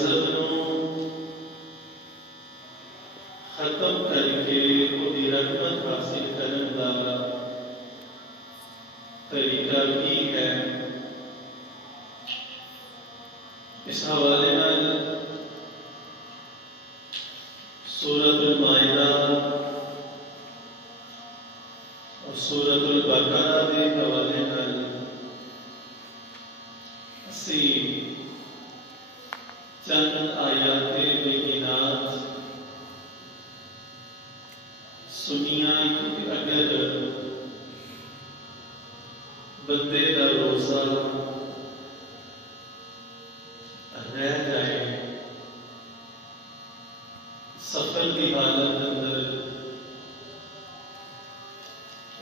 غضب نو ختم کر کے وہی رحمت حاصل کرنے کا طریقہ کی ہے. اس حوالے نال سورۃ المائدہ اور سورۃ البقرہ کے حوالے نال اسی چند آیات بینات سنیاں کہ اگر بندے کا روزہ رہ جائے سفر کی حالت اندر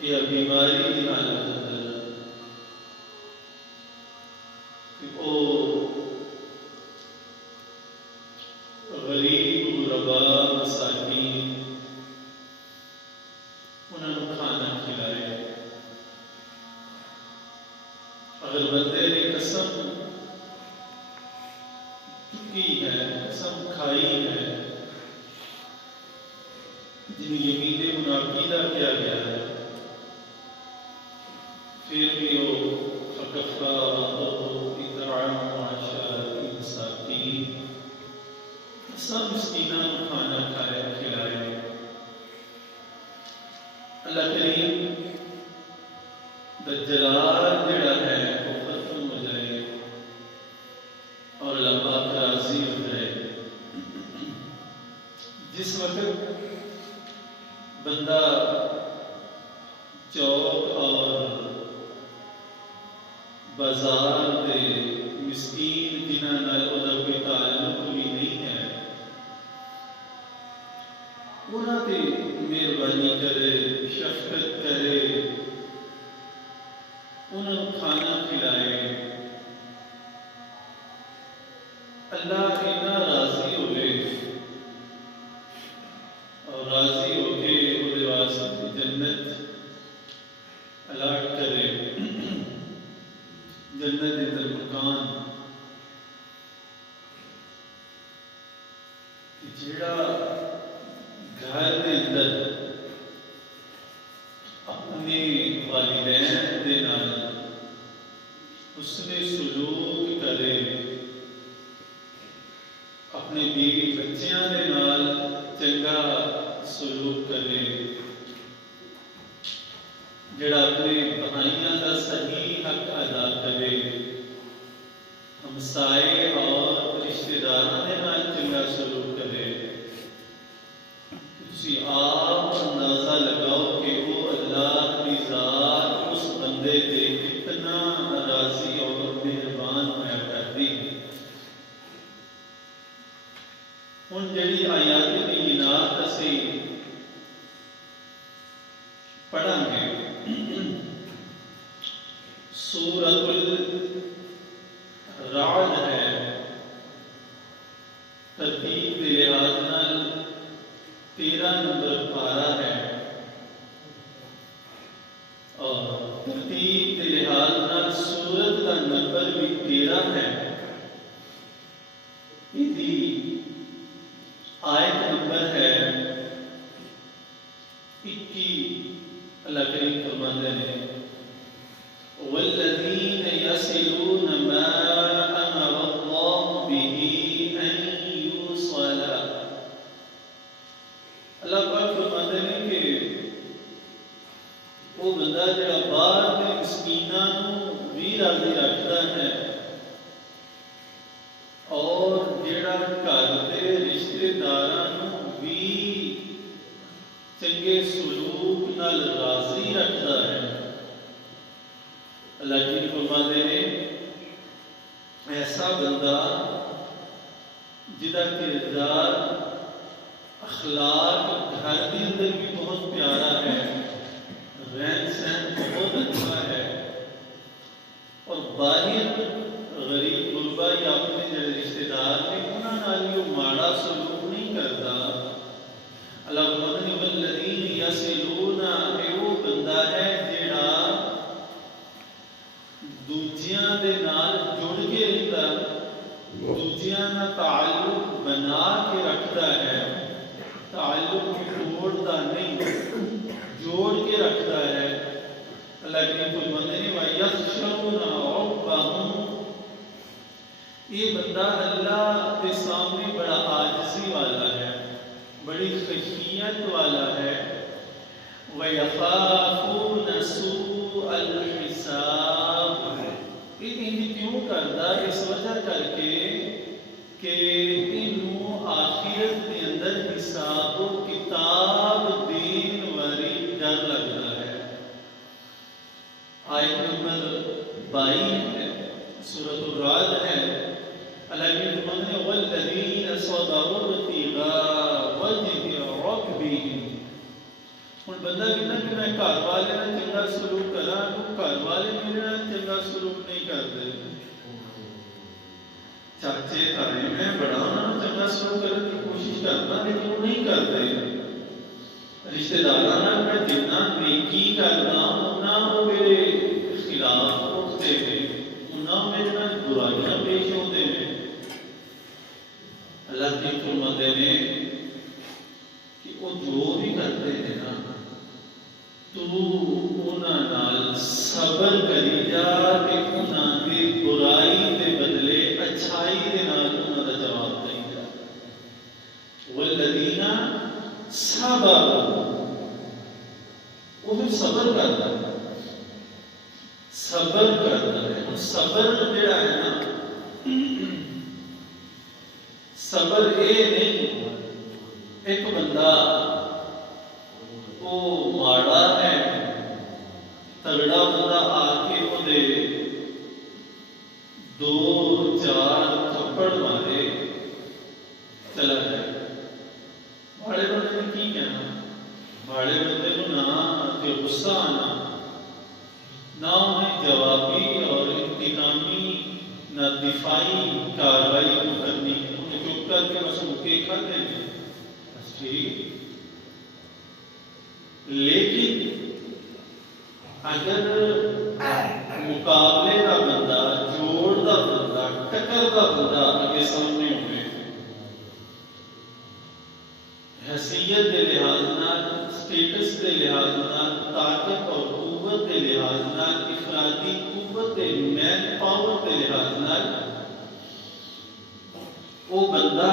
یا بیماری کی حالت اندر وہ غریب غربا مساکین انہوں نے کھانا کھلائے. اگر بندے نے قسم چکی ہے قسم کھائی ہے جن یمین منعقدہ کیا گیا ہے پھر بھی وہ سب مسکینوں کو کھانا کھلائے. اللہ کریم دجال جڑا ہے وہ ختم ہو جائے اور اللہ پاک راضی ہو جائے. جس وقت بندہ چوک اور بازار دے مسکین جنہاں نال اوہدا کوئی تعلق بھی نہیں ہے انہاں تے مہربانی کرے شفقت کرے انہاں کو کھانا کھلائے. اللہ اتنا راضی ہوئے اور راضی ہو کے وہ واسطے جنت الاٹ کرے. جنت اندر مکان جڑا گھر کے اندر اپنے والدین کے نال حسن سلوک کرے اپنے بیوی بچیاں کے نال چنگا سلوک کرے جڑا اپنے بھائیاں کا صحیح حق ادا کرے ہمسائے اور رشتہ داراں کے نال چنگا سلوک کرے. تسی آپ اندازہ لگاؤ کہ وہ اللہ کی ذات اس بندے پہ کتنا راضی اور مہربان ہوا کرتی ہے. ہن جڑی آیات بینات اسی پڑھاں گے سورۃ الرعد ہے. ترتیب کے لحاظ نال 13 نمبر پارہ ہے اور ترتیب کے لحاظ نال سورت کا نمبر بھی 13 ہے. یہ آیت نمبر ہے 21. اللہ کریم فرماتے ہیں والذین یصلون ما امر اللہ به ان یوصل. اللہ پاک فرماتے ہیں کہ وہ بندہ جڑا باہر کے مسکیناں بھی راضی رکھتا ہے اور جڑا گھر کے رشتے داراں بھی چنگے سلوک نال راضی رکھتا ہے. اللہ کی فرماتے ہیں ایسا بندہ جدا کردار اخلاق گھر کے اندر بھی بہت پیارا ہے رہن سہن بہت اچھا ہے اور باہر غریب غربا یا اپنے جڑے رشتے دار نے انہاں نال بھی ماڑا سلوک نہیں کرتا. اللہ فرماتے ہیں والذین یصلون وہ بندہ ہے جڑا دوجیاں دے نال جڑ کے رہتا دوجیاں نال تعلق بنا کے رکھتا ہے، تعلق توڑتا نہیں، جوڑ کے رکھتا ہے۔ اللہ کریم فرماتے ہیں وَيَخْشَوْنَ رَبَّهُمْ، یہ بندہ اللہ کے سامنے بڑا عاجزی والا ہے، بڑی خشیت والا ہے۔ وَيَخَافُونَ سُوءَ الْحِسَابِ، یہ کیوں کرتا؟ اس وجہ کر کے کہ انہوں آخرت کے اندر حساب و کتاب دین واری ڈر لگتا ہے۔ آیت نمبر 22 ہے، سورۃ الرعد ہے۔ اللہ کی فرماتے ہیں وَالَّذِينَ صَبَرُوا ابْتِغَاءَ وَجْهِ رَبِّهِمْ، ہن بندہ کہنا کہ میں گھر والے نال چنگا سلوک کراں، گھر والے میرے نال چنگا سلوک نہیں کرتے، چاچے تارے میں بڑا انہاں نال چنگا سلوک کرنے کی کوشش کرتا لیکن وہ نہیں کرتے، رشتہ داراں نال میں جتنا نیکی کرنا اتنا وہ میرے خلاف ہوتے ہیں، اتنا میرے نال برائیاں پیش ہوتے ہیں۔ اللہ کی فرماتے ہیں کہ وہ جو بھی کرتے ہیں نا تو انہاں نال صبر کری جا کہ انہاں دی برائی دے بدلے اچھائی دے نال انہاں دا جواب دیں جا۔ والذین صبروا، وہ بھی صبر کرتا ہے، صبر کرتا ہے۔ صبر جڑا ہے نا، صبر یہ نہیں ایک بندہ وہ ماڑا ہے، تگڑا بندہ آ کے وہ دے 2-4 تھپڑ مارے چلا جائے۔ ماڑے بندے نے کی کہنا؟ ماڑے بندے کو نہ جو غصہ آنا، نہ انہیں جوابی اور انتقامی نہ دفاعی کاروائی کرنی، انہیں چپ کر کے بس مکے کھاتے ہیں بس ٹھیک۔ لیکن اگر مقابلے کا بندہ، جوڑ کا بندہ، ٹکر کا بندہ آگے سامنے ہوئے، حیثیت کے لحاظ نال، سٹیٹس کے لحاظ نال، طاقت اور قوت کے لحاظ نال، افرادی قوت کے مین پاور کے لحاظ نال، وہ بندہ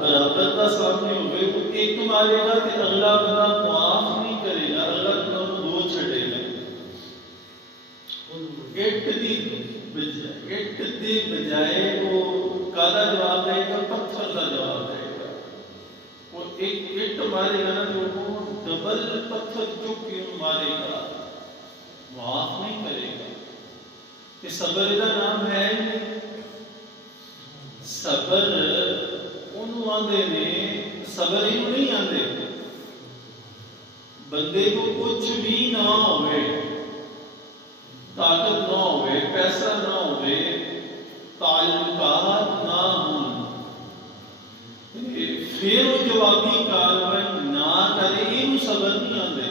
برابر کا سامنے ہوئے، وہ ایک مارے گا کہ اگلا بندہ معاف نہیں کرے گا، اگلا بندہ وہ 2 چھڑے گا۔ اٹ دی بجائے وہ کالا جواب دے گا، پتھر کا جواب دے گا۔ وہ ایک اٹ مارے گا نا تو وہ ڈبل پتھر چک کے مارے گا، معاف نہیں کرے گا۔ کہ صبر کا نام ہے ہی نہیں۔ صبر انہوں آندے نے، صبر ہی نہیں آندے بندے کو کچھ بھی نہ ہوئے، طاقت نہ ہوئے، پیسہ نہ ہوئے، تعلقات نہ ہوں، پھر وہ جوابی کاروائی نہ کرے، یہ صبر نہیں آندے۔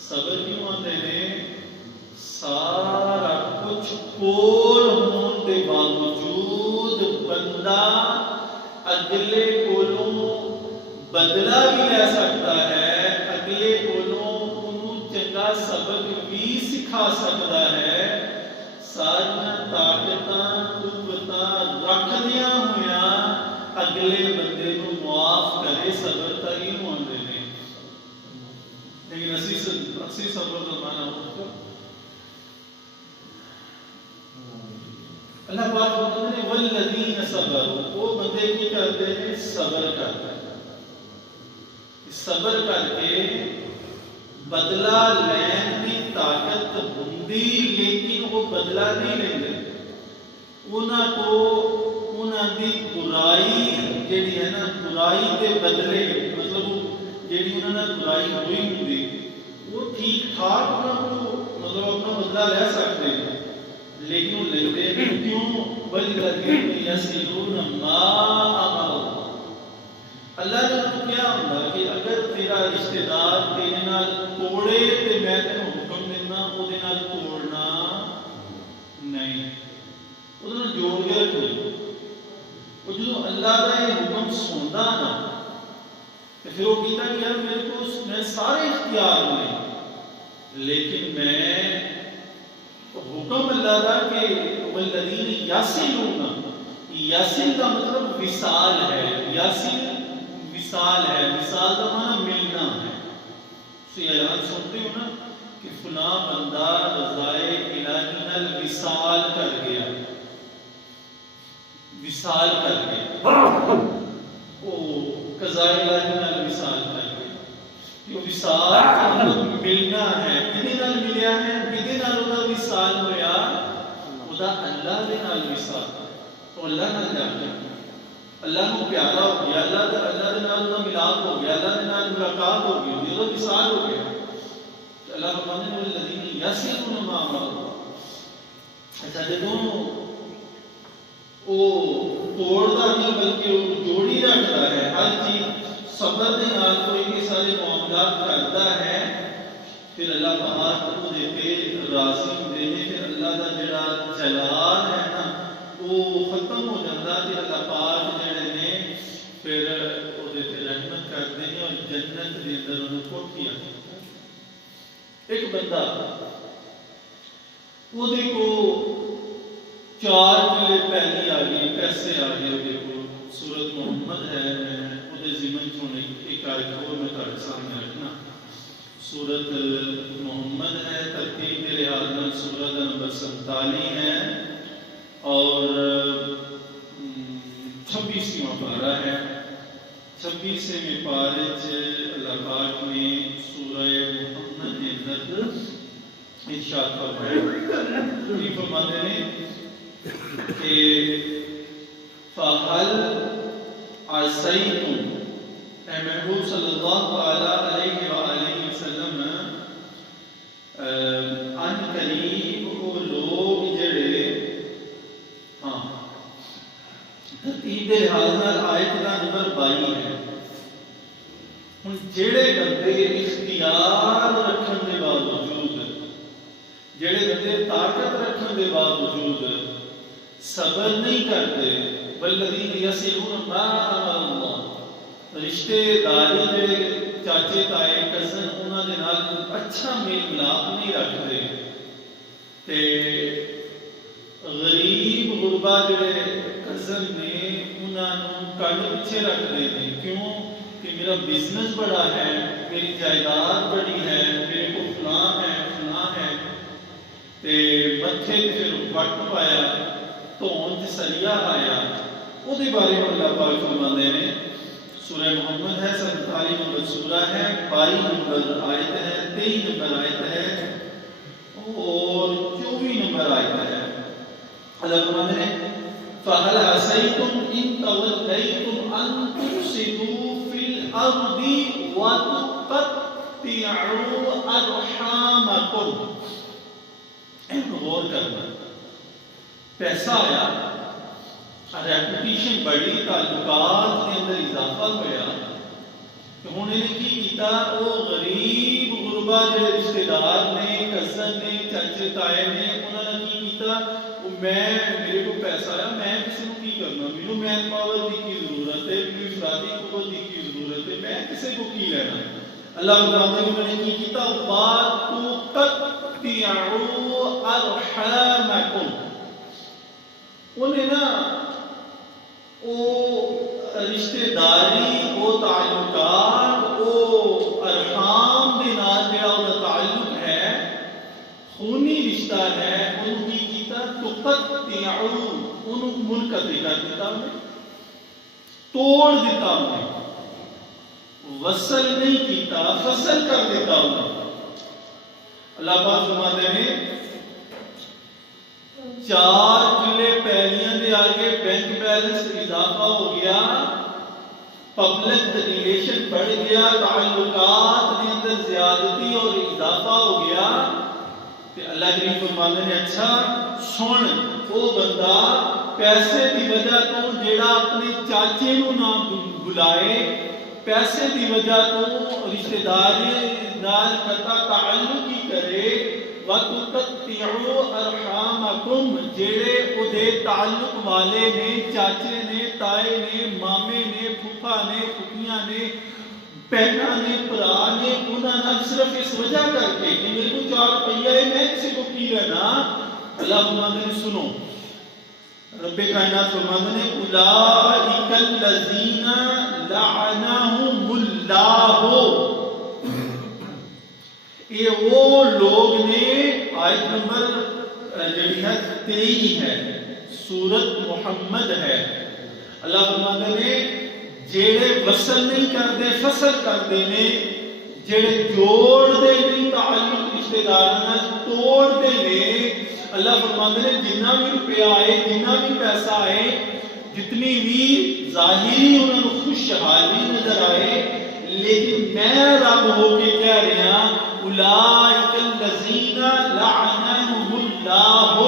صبر کیوں آندے نے؟ سارا کچھ کول ہون دے باوجود بندہ اگلے کولوں بدلہ بھی لے سکتا ہے، اگلے کولوں انہوں چنگا سبق بھی سکھا سکتا ہے۔ سارا طاقتاں قوتاں رکھدیاں ہویاں اگلے بندے کو معاف کرے، صبر تا ہی ہوندے نے۔ لیکن اسی صبر کا معنی ہوتا اللہ پاک فرماتے ہیں والذین صبروا، وہ بندے کی کرتے ہیں صبر کرتے ہیں، صبر کر کے بدلہ لین کی طاقت ہوندی لیکن وہ بدلہ نہیں لیندے، انہاں کو انہاں دی برائی جیڑی ہے نا، برائی کے بدلے مطلب جیڑی انہاں نال برائی ہوئی ہوندی وہ ٹھیک ٹھاک انہاں کو مطلب اپنا بدلہ لے سکتے ہیں، لیکن وہ لیتے ہیں کیوں؟ وَالَّذِينَ يَصِلُونَ مَا أَمَرَ اللہ جب کیا ہوتا کہ اگر تیرا رشتہ دار تیرے نال توڑے تو میں تینوں حکم دینا وہ دے نال توڑنا نہیں، وہ دے نال جوڑ کے رکھو، اللہ کا یہ حکم سنتا نا تو پھر وہ کہتا کہ یار میرے کو میں سارے اختیار میں، لیکن میں حکم اللہ کا کہ والذین یصلون، یصل کا مطلب وصال ہے، یصل وصال ہے، وصال کا معنی ملنا ہے۔ سے اعلان سنتے ہو نا کہ فلاں بندہ رضائے الہی نال وصال کر گیا، وصال کر گیا، وہ قضاء الہی نال وصال کر گیا۔ یہ وصال کا مطلب ملنا ہے، کدے نال ملیا ہے، کدے نال وہ وصال ہویا، خدا اللہ دے نال وصال، تو اللہ نال جا کے اللہ کو پیارا ہو گیا، اللہ دے نال دا ملاپ ہو گیا، اللہ دے نال ملاقات ہو گئی، یہ تو وصال ہو گیا۔ اللہ فرماتے ہیں الذین یصلون ما امر اللہ۔ اچھا جدوں وہ توڑتا نہیں بلکہ وہ جوڑی رکھتا ہے، ہر چیز صبر دے نال کوئی بھی سارے معاملات کرتا ہے، پھر اللہ پاک وہ دے پہ راضی ہوندے نے، پھر اللہ دا جڑا جلال ہے نا وہ ختم ہو جاتا ہے، اللہ پاک جڑے نے پھر وہ دے تے رحمت کرتے ہیں اور جنت دے اندر انہوں کوٹھیاں۔ ایک بندہ وہ دیکھو 4 کلے پہلی آ گئی، پیسے آ گئے، دیکھو سورت محمد ہے، میں وہ دے ضمن چونے ایک آیت اور میں تارے سامنے رکھنا۔ سورت محمد ہے، ترتیب کے لحاظ میں سورت نمبر 47 ہے اور 26واں پارہ ہے۔ 26ویں پارے اللہ پاک نے سورہ محمد کے اندر ارشاد فرمایا، یہ فرماتے ہیں کہ فَهَلْ عَصَيْتُمْ، اے محبوب صلی اللہ علیہ وآلہ وسلم، ان قریب وہ لوگ جڑے، ہاں ترتیب دے لحاظ نال آیت کا نمبر 22 ہے۔ ہن جڑے بندے اختیار رکھن دے باوجود، جڑے بندے طاقت رکھن دے باوجود صبر نہیں کرتے، والذین یصلون ما امر اللہ، رشتے داری جڑے چاچے تائے کزن انہاں دے نال اچھا میل ملاپ نہیں رکھتے، تے غریب غربا جڑے کزن نے انہاں نوں کنڈ پیچھے رکھتے ہیں، کیوں کہ میرا بزنس بڑا ہے، میری جائیداد بڑی ہے، میرے کو فلاں ہے فلاں ہے، تے متھے پھر وٹ پایا تو انج سریا آیا۔ وہ دے بارے میں اللہ پاک فرماتے ہیں، سورہ محمد ہے، 47 نمبر سورہ ہے، 22 نمبر آیت ہے، 23 نمبر آیت ہے اور 24 نمبر آیت ہے۔ اللہ فرماتے ہیں فَهَلْ عَصَيْتُمْ إِن تَوَلَّيْتُمْ أَن تُفْسِدُوا فِي الْأَرْضِ وَتُقَطِّعُوا أَرْحَامَكُمْ۔ غور کرنا، پیسہ آیا، ریپوٹیشن بڑی، تعلقات کے اندر اضافہ ہوا، کہ ہوں انہیں کی کیتا، وہ غریب غربا جڑے رشتے دار نے، کزن نے، چاچے تائے نے، انہوں نے کی کیتا، میرے کو پیسہ آیا، میں کسی کو کی کرنا، میرے مین پاور دی کی ضرورت ہے، میرے افرادی قوت دی کی ضرورت ہے، میں کسی کو کی لینا۔ اللہ تعالیٰ نے انہوں نے کی کیتا، وَتُقَطِّعُوا أَرْحَامَكُمْ، انہیں نا وہ رشتے داری، وہ تعلقات، وہ ارحام دے نال جڑا وہ تعلق ہے، خونی رشتہ ہے، ان کی کیتا تقطعوا، انہوں منقطع کر دیتا، انہیں توڑ دیتا، انہیں وصل نہیں کیتا، فصل کر دیتا انہیں۔ اللہ پاک فرماتے ہیں 4 کلے پیلیاں دے آگے بینک بیلنس اضافہ ہو گیا، پبلک ریلیشن بڑھ گیا، تعلقات کے اندر زیادتی اور اضافہ ہو گیا، کہ اللہ کریم فرماتے ہیں اچھا سن، وہ بندہ پیسے دی وجہ تو جیڑا اپنے چاچے نو نہ بلائے، پیسے دی وجہ تو رشتہ داری نال قطع تعلق ہی کرے، وَتُقَطِّعُوا أَرْحَامَكُمْ جڑے اودے تعلق والے نے، چاچے نے، تائے نے، مامے نے، پھپھا نے، پھپھیاں نے، پہنا نے، پرا نے، انہاں نال صرف اس وجہ کر کے کہ میرے کو 4 روپیہ ہے، میں کسی کو کی لینا. اللہ فرماتے ہیں سنو، رب کائنات فرماتے ہیں اولئک الذین لعنہم اللہ. یہ وہ لوگ نے، آیت نمبر جڑی ہے 23 ہے، سورت محمد ہے. اللہ فرماتے ہیں جڑے وصل نہیں کرتے، فصل کرتے نے، جڑے جوڑ دے نہیں تعلق رشتہ داراں توڑ دے نے. اللہ فرماتے ہیں جتنا بھی روپیہ آئے، جتنا بھی پیسہ آئے، جتنی بھی ظاہری انہوں نے خوشحالی نظر آئے، لیکن میں رب ہو کے کہہ رہا اولئک الذین لعنہم اللہ.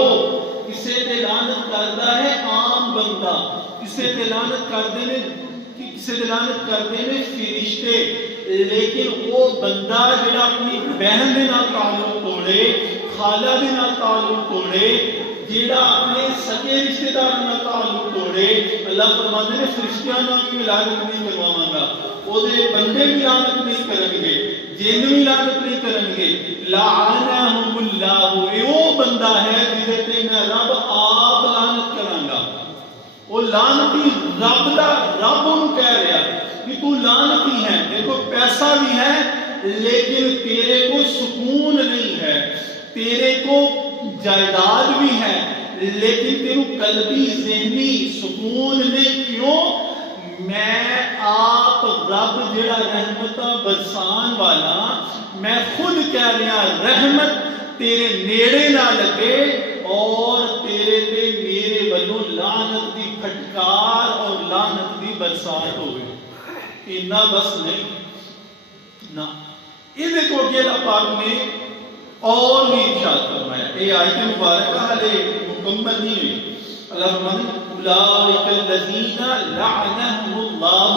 کسے تے لعنت کرتا ہے عام بندہ، کسے تے لعنت کرتے ہیں فرشتے، لیکن وہ بندہ جڑا اپنی بہن دے نال تعلق توڑے، خالہ دے نال تعلق توڑے، جڑا اپنے سکے رشتہ دار نال تعلق توڑے، اللہ فرماتے ہیں فرشتیاں نال بھی لعنت نہیں کرواواں گا، او دے بندے بھی لعنت نہیں کرن گے، جن بھی لعنت نہیں کرن گے. لعنہم اللہ، وہ بندہ ہے جدے تے میں رب آپ لعنت کراں گا. وہ لعنتی رب دا، رب انہوں کہہ رہا کہ تو لعنتی ہے، دیکھو پیسہ بھی ہے لیکن تیرے کو سکون نہیں ہے، تیرے کو جائیداد بھی ہے لیکن تیرے قلبی ذہنی سکون نہیں. کیوں؟ میں آپ رب جڑا رحمتہ برسان والا، میں خود کہہ رہا رحمت تیرے نیڑے نہ لگے اور تیرے تے میرے ولوں لعنت دی پھٹکار اور لعنت دی برسات ہوئے. اتنا بس نہیں نہ، یہ دیکھو کہ اللہ پاک نے اور بھی ارشاد فرمایا. یہ آیت مبارکہ حالے مکمل نہیں ہوئی. اللہ فرماتے ہیں اولئک الذین لعنہم اللہ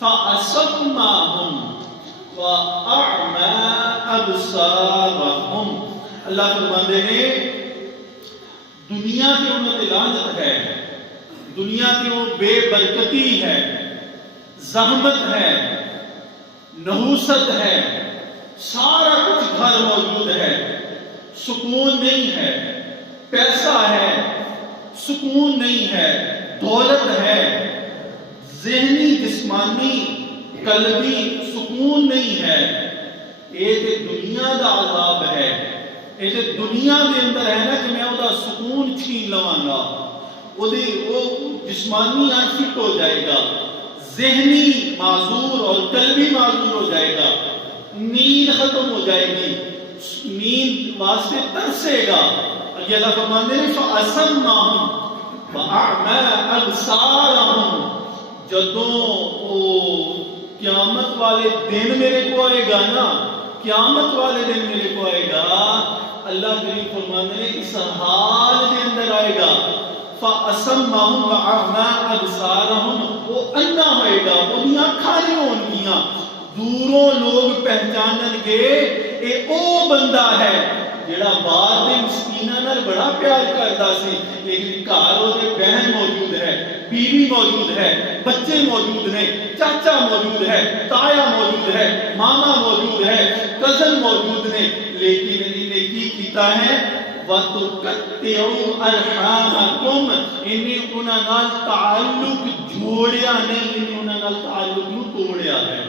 فاصمهم واعمی ابصارهم. اللہ فرماتے ہیں دنیا کی انہوں نے لعنت ہے، دنیا کی وہ بے برکتی ہے، زحمت ہے، نحوست ہے، سارا کچھ گھر موجود ہے، سکون نہیں ہے، پیسہ ہے سکون نہیں ہے، دولت ہے، ذہنی جسمانی قلبی سکون نہیں ہے. یہ دنیا دا عذاب ہے. یہ دنیا دے اندر ہے نا کہ میں وہ سکون چھین لواں گا، وہ جسمانی انفٹ ہو جائے گا، ذہنی معذور اور قلبی معذور ہو جائے گا، نیند ختم ہو جائے گی، نیند واسطے ترسے گا. یہ اللہ فرماتے ہیں فَأَسَمَّهُمْ وَأَعْمَى أَبْصَارَهُمْ. جدوں قیامت والے دن میرے کو آئے گا نا، قیامت والے دن میرے کو آئے گا، اللہ کریم فرماتے ہیں اس حال دے اندر آئے گا فَأَسَمَّهُمْ وَأَعْمَى أَبْصَارَهُمْ. وہ انا ہوئے گا، انہیں آنکھاں نہیں ہون گیاں، دوروں لوگ پہچانن گے اے او بندہ ہے جڑا باہر دے مسکیناں نال بڑا پیار کردا سی، لیکن گھر دے بہن موجود ہے، بیوی موجود ہے، بچے موجود نے، چاچا موجود ہے، تایا موجود ہے، ماما موجود ہے، کزن موجود نے، لیکن انہیں کی کیتا ہے وَتُقَطِّعُوا أَرْحَامَكُمْ. انہیں انہاں نال تعلق جوڑیا نہیں، انہیں انہاں نال تعلق نو توڑیا ہے.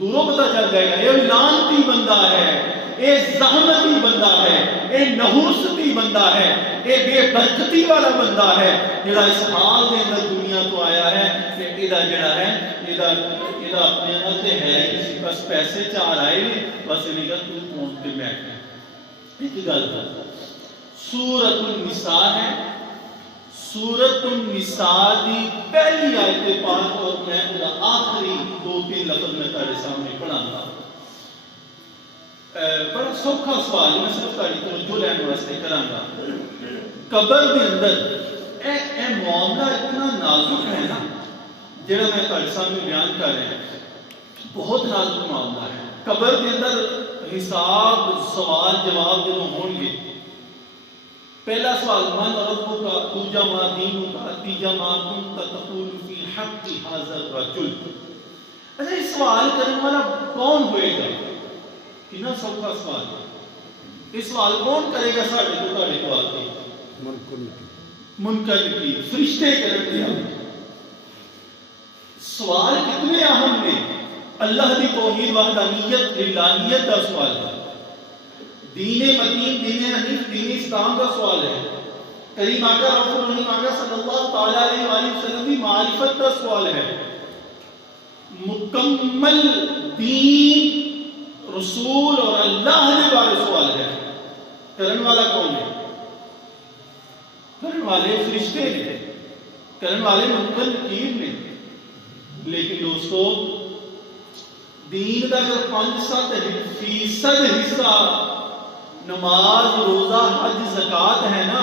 دوروں پتہ چل جائے گا یہ لعنتی بندہ ہے، یہ زحمتی بندہ ہے، یہ نحوستی بندہ ہے، یہ بے برکتی والا بندہ ہے جڑا اس حال دے اندر دنیا تو آیا ہے کہ ایدہ جڑا ہے ایدہ اپنے اندر سے ہے کسی پاس پیسے چار آئے نہیں، بس انہیں کہا تو پہنچ کے بیٹھ گیا. ایک گل کرتا سورۃ النساء ہے، سورۃ النساء دی پہلی آیت پاک اور میں آخری 2-3 لفظ میں تارے سامنے پڑھاں گا. بڑا سوکھا سوال میں صرف تاری توجہ لینے واسطے کراں گا. قبر دے اندر اے معاملہ اتنا نازک ہے نا جڑا میں تارے سامنے بیان کر رہے ہیں، بہت نازک معاملہ ہے. قبر دے اندر حساب سوال جواب جدوں ہون گے، پہلا سوال من ربک، دوجا ما دینک، تیجا ما کنت تقول فی حق ھذا الرجل. اچھا یہ سوال کرنے والا کون ہوئے گا؟ کتنا سوکھا سوال ہے. یہ سوال کون کرے گا ساڑھے کو تاڑے کو آتے؟ منکر کی فرشتے کریں گے. سوال کتنے اہم نے. اللہ دی توحید وحدانیت الہیت کا سوال ہے، دین متین دین حنیف دین اسلام کا سوال ہے، کریم آقا رسول اللہ آقا صلی اللہ تعالی علیہ وآلہ وسلم کی معرفت کا سوال ہے، مکمل دین رسول اور اللہ کے بارے سوال ہے. کرن والا کون ہے؟ کرن والے فرشتے نے، کرن والے منکر نکیر نے. لیکن دوستو دین کا اگر 5% حصہ نماز روزہ حج زکات ہے نا،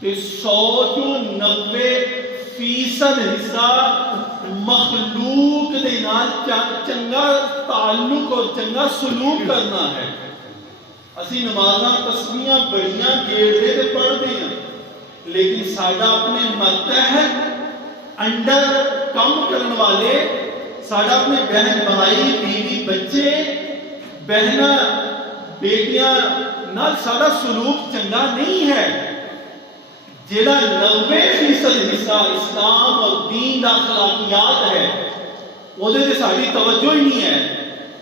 کہ 190% حصہ مخلوق دے نال چنگا تعلق اور چنگا سلوک کرنا ہے. اسی نمازاں تسبیحاں بڑیاں گیڑتے تے پڑھتے ہیں، لیکن ساڈا اپنے ماتحت انڈر کم کرن والے، ساڈا اپنے بہن بھائی بیوی بچے بہناں بیٹیاں نال ساڈا سلوک چنگا نہیں ہے. جیڑا 90% حصہ اسلام اور دین دا اخلاقیات ہے وہ دے ساڈی توجہ ہی نہیں ہے.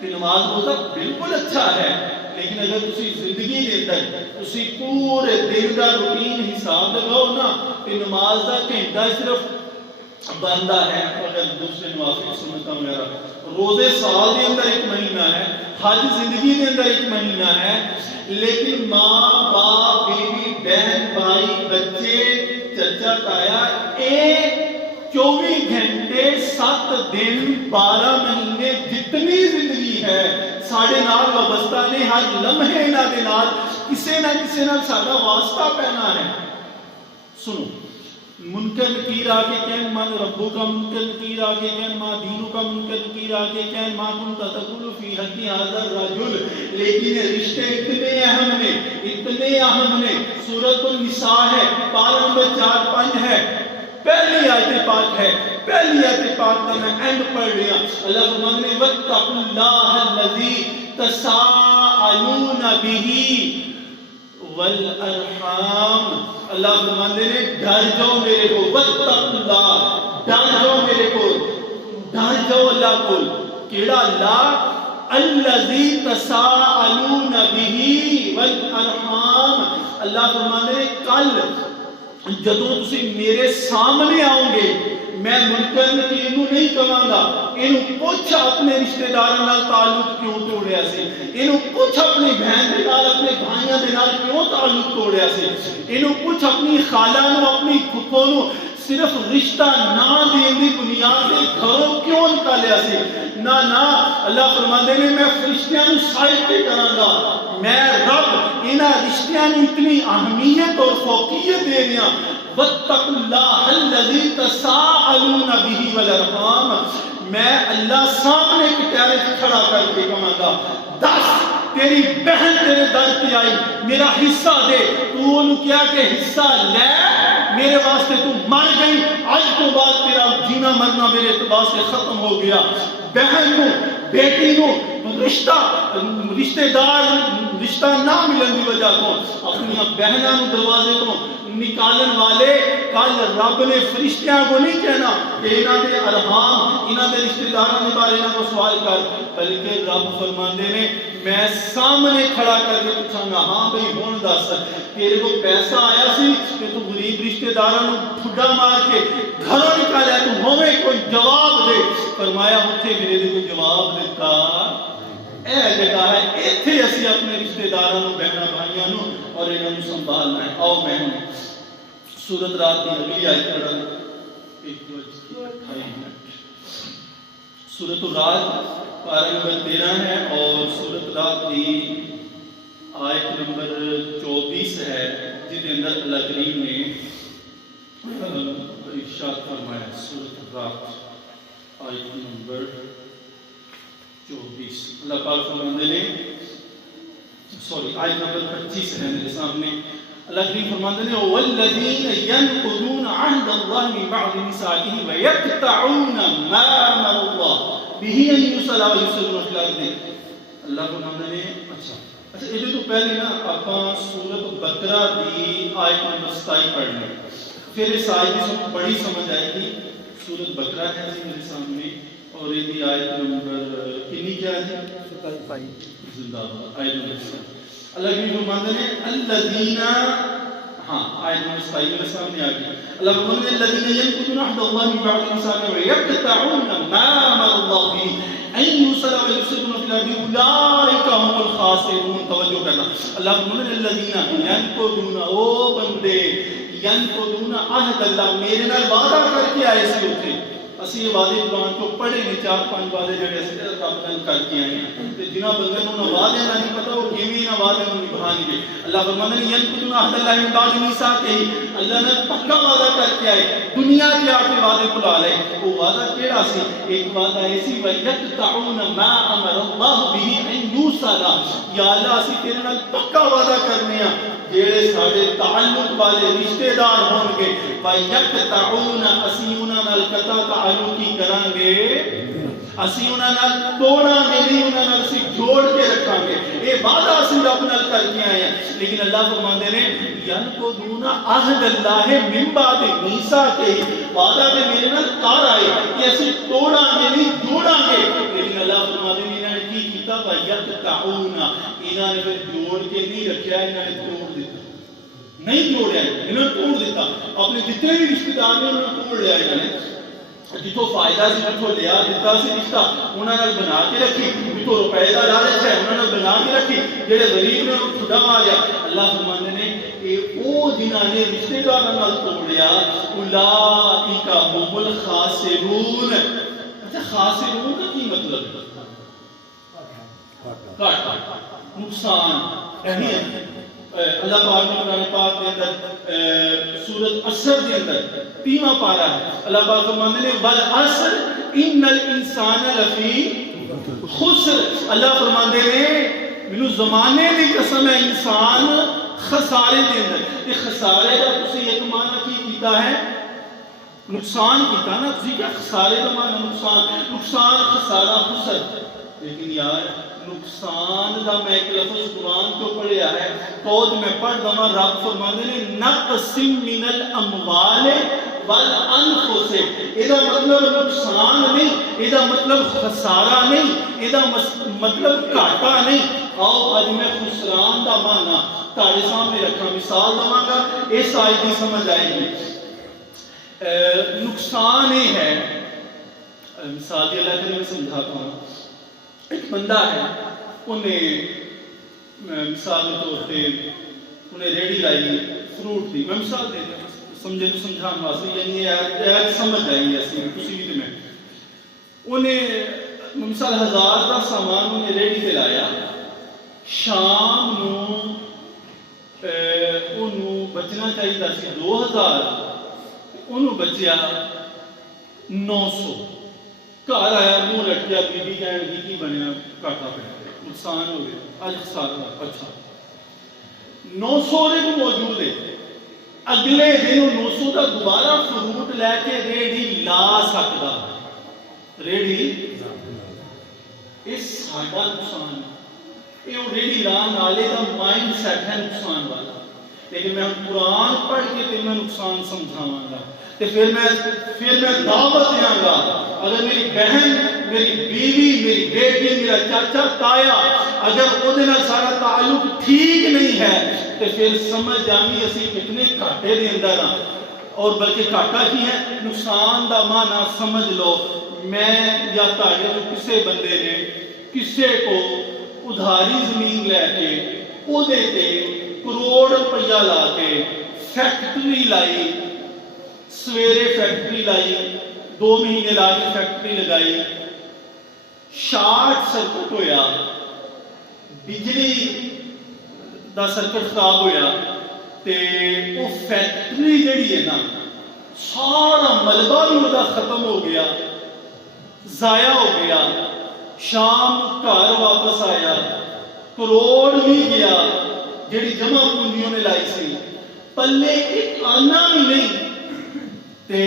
کہ نماز روزہ بالکل اچھا ہے، لیکن اگر تسی زندگی دے اندر تسی پورے دن دا روٹین حساب لگاؤ نا کہ نماز دا گھنٹہ صرف بندہ ہے، اگر دوسرے نوافل سنتاں وغیرہ، روزے سال دے اندر 1 مہینہ ہے، حج زندگی دے اندر 1 مہینہ ہے، لیکن ماں باپ بیوی بہن بھائی بچے چچا تایا اے 24 گھنٹے 7 دن 12 مہینے جتنی زندگی ہے ساڑھے نال وابستہ نے. ہر لمحے نہ دے نال کسے نہ ساڑھا واسطہ پہنا ہے. سنو منکر نکیر آگے کہن من ربو کا، منکر نکیر آگے کہن ما دینو کا، منکر نکیر آگے کہن ما کنت تقول فی حق ھذا الرجل. لیکن رشتے اتنے اہم نے. سورۃ النساء ہے، پارہ نمبر 4-5 ہے، پہلی آیت پاک ہے. پہلی آیت پاک کا میں اینڈ پڑھ رہا. اللہ فرماتے ہیں واتقوا اللہ الذی تساءلون بہ والارحام. اللہ فرماتے ہیں ڈر جاؤ میرے کو، واتقوا اللہ، ڈر جاؤ میرے کو، ڈر جاؤ اللہ کو. کیڑا اللہ؟ الذی تساءلون بہ والارحام. اللہ فرماتے ہیں کل جدوں تسی میرے سامنے آؤ گے میں منکر نکیر نو نہیں کہاں گا اینو پوچھ اپنے رشتہ داراں نال تعلق کیوں توڑیا سی، اینو پوچھ اپنی بہن دے نال اپنے بھائیاں دے نال کیوں تعلق توڑیا سی، اینو پوچھ اپنی خالہ نو اپنی پھپھو نو صرف رشتہ نہ دین دی بنیاد تے گھروں کیوں نکالیا سی. نہ اللہ فرماندے نے میں فرشتیاں نو صاحب تے کراں گا. میں رب انہاں رشتیاں نو اتنی اہمیت اور فوقیت دے رہا. واتقوا اللہ الذی تساءلون بہ والارحام. میں اللہ سامنے کٹہرے کھڑا کر کے کہاں گا دس تیری بہن تیرے در پہ آئی میرا حصہ دے، تو انہوں کیا کہ حصہ لے میرے واسطے، تو مر گئی، آج تو بعد تیرا جینا مرنا میرے اعتبار سے ختم ہو گیا. بہن نو بیٹی نو رشتہ دار رشتہ نہ ملن دی وجہ تو اپنی بہناں نو دروازے تو نکالن والے کل رب نے فرشتیاں کو نہیں کہنا کہ انہاں دے ارحام انہاں دے رشتہ داراں دے بارے انہاں کو سوال کر، بلکہ رب فرماندے نے میں سامنے کھڑا کر کے پوچھاں گا ہاں بھئی ہن دس تیرے کو پیسہ آیا سی کہ تو غریب رشتہ داراں نو ٹھڈا مار کے گھروں نکالیا، تو ہوے کوئی جواب دے. فرمایا اوتھے پھر دے کوئی جواب دیتا اے جگہ ہے ایتھے اسی اپنے رشتہ داراں نو بہناں بھائیاں نو اور انہاں نو سنبھالنا ہے. آؤ میں سورت رات کی اگلی آیت پڑھا. سورت رات پارہ نمبر 13 ہے اور سورت رات کی آیت نمبر 24 ہے جس کے اندر اللہ کریم نے ارشاد فرمایا. سورت رات آیت نمبر 24 اللہ پاک فرماتے ہیں، سوری آیت نمبر 25 ہے میرے سامنے، اللہ کریم فرماتے ہیں والذین ینقضون عہد اللہ من بعد میثاقہ ویقطعون ما امر اللہ بہ ان یوصل ویفسدون فی الارض۔ اللہ فرماتے ہیں اچھا یہ تو پہلے نا اپاں سورۃ بقرہ دی آیت نمبر 27 پڑھ لیں، پھر اس آیت کی بڑی سمجھ آئے گی۔ سورۃ بقرہ ہے جی میرے سامنے، اور یہ دی آیت نمبر کنی کیا ہے جی؟ 27 زندہ باد آیت نمبر 27۔ اللہ کی فرماتے ہیں الذین، ہاں آیت نمبر 27 میرے سامنے آ گئی۔ اللہ فرماتے ہیں الذین ینقضون عہد اللہ من بعد میثاقہ ویقطعون ما امر اللہ بہ ان یوصل ویفسدون فی الارض اولئک هم الخاسرون۔ توجہ کرنا، اللہ فرماتے ہیں الذین ینقضون، او بندے ینقضون عہد اللہ، میرے نال وعدہ کر کے آئے سی اتنے، اسی یہ وعدے قرآن کو پڑھے نے 4-5 وعدے جڑے اسی رب نال کر کے آئے ہیں، تے جنہاں بندے نوں وعدے نال نہیں پتہ وہ کیویں نہ وعدے نوں نبھان گے۔ اللہ فرماتے ہیں ینقضون عہد اللہ من بعد میثاقہ، اللہ نے پکا وعدہ کر کے آئے، دنیا کے آ کے وعدے بھلا لے۔ وہ وعدہ کیڑا سی؟ ایک وعدہ ایسی وَيَقْطَعُونَ مَا أَمَرَ اللَّهُ بِهِ أَن يُوصَلَ، یا اللہ اسی تیرے نال پکا وعدہ کرنے ہیں جیڑے ساڈے تعلق والے رشتہ دار ہون گے، وَيَقْطَعُونَ اسی انہاں نال قطع تعلقی کران گے، اسی انہاں نال توڑاں گے نہیں، انہاں نال اسی جوڑ کے رکھاں گے۔ اے وعدہ اسی رب نال کر کے آئے ہیں، لیکن اللہ فرماندے نے ینقضون عہد اللہ من بعد میثاقہ، وعدہ تے میرے نال کر آئے کہ اسی توڑاں گے نہیں، جوڑاں گے، لیکن اللہ فرماندے نے انہاں نے کی کیتا وَيَقْطَعُونَ، انہاں نے پھر جوڑ کے نہیں رکھیا، انہاں نے توڑ دیتا، نہیں جوڑیا، انہوں نے توڑ دیتا، اپنے جتنے بھی رشتہ دار نے انہوں نے توڑ لیا، انہوں نے جتوں فائدہ سی جتوں لیا دیتا سی رشتہ انہوں نے بنا کے رکھی، جتوں روپے کا لالچ ہے انہوں نے بنا کے رکھی، جڑے غریب نے انہوں چھٹا آ گیا۔ اللہ فرماتے نے کہ او جنہاں نے رشتہ داراں نال توڑیا اولئک هم الخاسرون۔ اچھا خاسرون کا کی مطلب ہے؟ گھاٹا، نقصان، اہمیت۔ اللہ پاک نے قرآن پاک کے اندر سورۃ عصر کے اندر 3واں پارہ ہے، اللہ پاک فرماتے ہیں والعصر ان الانسان لفی خسر۔ اللہ فرماتے ہیں مینوں زمانے دی قسم ہے انسان خسارے دے اندر۔ یہ خسارے کا تسی ایک معنی کی کیتا ہے نقصان کیتا نا، تسی کیا خسارے کا معنی نقصان خسارہ خسر، لیکن یار نقصان دا میں ایک لفظ قرآن کو پڑھیا ہے قود میں پڑھ دما، رب فرماتے ہیں نقسم من الاموال والانفس، ایدہ مطلب نقصان نہیں، ایدہ مطلب خسارہ نہیں، ایدہ مطلب گھاٹا نہیں۔ آؤ آج میں خسران دا معنی تارے سامنے رکھا، مثال دوں گا، اس آیت کی سمجھ آئے گی۔ نقصان یہ ہے، مثال دی اللہ کرے میں سمجھاتا ہوں، ایک بندہ ہے، انہیں مثال کے طور پہ انہیں ریڈی لائی فروٹ دی، میں مثال دے دیں سمجھے تو سمجھان واسطے، یعنی یہ سمجھ آئی ہے اسی کسی بھی میں انہیں مثال 1000 کا سامان انہیں ریڈی پہ لایا، شام نو انہوں بچنا چاہیے تھا سی 2000، انہوں بچیا 900، گھر آیا منہ لٹکیا، بی بی کہنے لگی کی بنیا، کاٹا پہ نقصان ہو گیا، آج خسارہ۔ اچھا 900 نے کو موجود ہے، اگلے دن 900 کا دوبارہ فروٹ لے کے ریڈی لا سکتا، ریڈی اس ساڈا نقصان ہے، یہ ریڈی لا نالے کا مائنڈ سیٹ ہے نقصان والا، لیکن میں قرآن پڑھ کے تے میں نقصان سمجھاواں گا، تے پھر میں دعوت دیاں گا، اگر میری بہن، میری بیوی، میری بیٹی، میرا چاچا، تایا اگر وہ دن سارا تعلق ٹھیک نہیں ہے تو پھر سمجھ جانی اسی کتنے گھاٹے دے اندر ہاں، اور بلکہ گھاٹا کی ہے نقصان دا معنی سمجھ لو، میں یا تاڑے جو کسے بندے نے کسے کو ادھاری زمین لے کے او دیتے کروڑ روپیہ لا کے فیکٹری لائی، سویرے فیکٹری لائی، 2 مہینے لا کے فیکٹری لگائی، شارٹ سرکٹ ہویا، بجلی دا سرکٹ خراب ہویا، تے وہ فیکٹری جڑی ہے نا سارا ملبہ بھی وہ ختم ہو گیا، ضائع ہو گیا، شام گھر واپس آیا کروڑ بھی گیا جڑی جمع پونجیوں نے لائی سی پلے ایک آنا بھی نہیں تے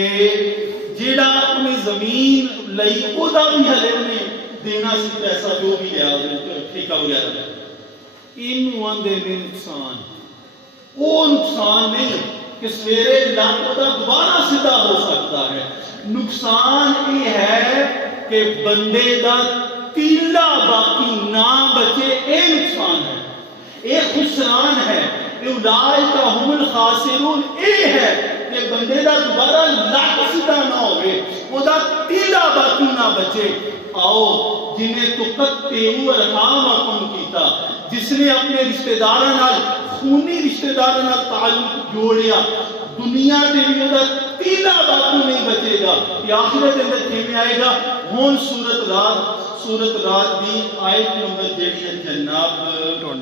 جیڑا اپنی زمین لئی او دا بھی ہلے انہیں دینا سی پیسہ جو بھی لیا ٹھیکہ وغیرہ انہوں آندے میں نقصان وہ نقصان نہیں کہ سویرے لاکھوں دا دوبارہ سدھا ہو سکتا ہے نقصان یہ ہے کہ بندے دا تیلا باقی نہ بچے اے نقصان ہے اے خسران ہے اولئک هم الخاسرون اے ہے کہ بندے دا دوبارہ لاکھ سدھا نہ ہوئے وہ دا تیلا باقی نہ بچے آؤ جنہیں تقطعوا ارحامکم کیتا جس نے اپنے رشتہ داراں نال خونی رشتہ داراں نال تعلق جوڑیا دنیا دے بھی وہ تیلا باقی نہیں بچے گا کہ آخرت کے اندر کیویں آئے گا ہن سورت رات دی آیت نمبر جیڑی ہے جناب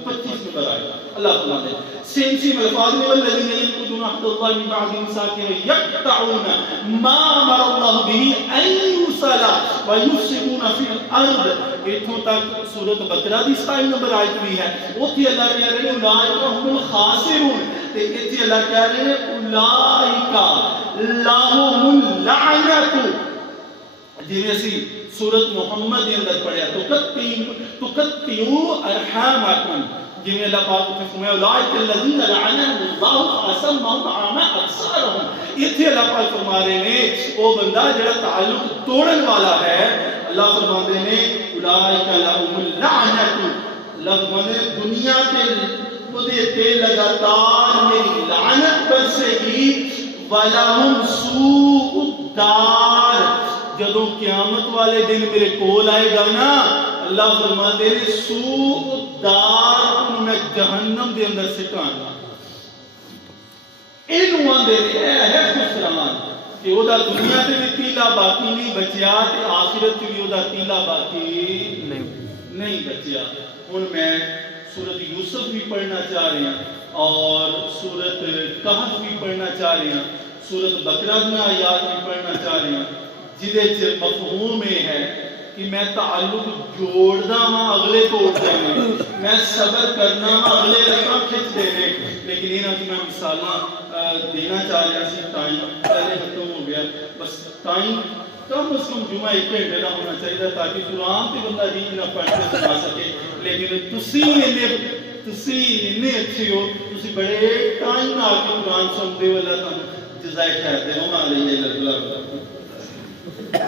25 نمبر آئے اللہ فرما دے سینسی الفاظ میں والذین ينقضون عهد الله من بعد ميثاقه ويقطعون ما امر الله به ان يوصل ويفسدون في الارض اتھوں تک سورۃ بقرہ دی 27 نمبر آیت بھی ہے اوتھے اللہ کہہ رہے ہیں اولئک هم الخاسرون تے ایتھے اللہ کہہ رہے ہیں اولئک لهم اللعنۃ جیویں اسی سورۃ محمد کے اندر پڑھیا تقطعوا ارحامکم جیویں اللہ پاک نے فرمایا اولئک الذین لعنهم اللہ فاصمهم اعمی ابصارهم ایتھے اللہ پاک فرما رہے ہیں وہ بندہ جڑا تعلق توڑن والا ہے اللہ فرماتے ہیں اولئک لهم اللعنۃ اللہ فرماتے ہیں دنیا کے تے لگاتار میری لعنت برسے گی وَلَهُمْ سُوءُ الدَّارِ جدوں قیامت والے دن میرے کول آئے گا نا اللہ فرماتے ہیں سوء الدار انہوں میں جہنم دے اندر سٹانا انہوں آن دے رہے ہے خسران کہ وہ دا دنیا تے بھی تیلا باقی نہیں بچیا تے آخرت بھی وہ دا تیلا باقی نہیں بچیا ان میں سورت یوسف بھی پڑھنا چاہ رہے ہیں اور سورت کہف بھی پڑھنا چاہ رہے ہیں سورت بقرہ میں آیات بھی پڑھنا چاہ رہے ہیں جدے چھ مفہوم ہے کہ میں تعلق جوڑنا ماں اگلے توڑ دینے میں صبر کرنا ماں اگلے رقم کھچ دینے لیکن یہ نہ کہ میں مثالہ دینا چاہ رہا سی ٹائم پہلے ختم ہو گیا بس ٹائم کم از کم جمعہ ایک گھنٹے کا ہونا چاہیے تاکہ قرآن پہ بندہ ریڈ نہ پڑھ کے سکھا سکے لیکن تسی اتنے اچھے ہو تسی بڑے ٹائم نہ آ کے قرآن سنتے ہو اللہ تعالیٰ جزائے خیر دے ہوں علیہ اللہ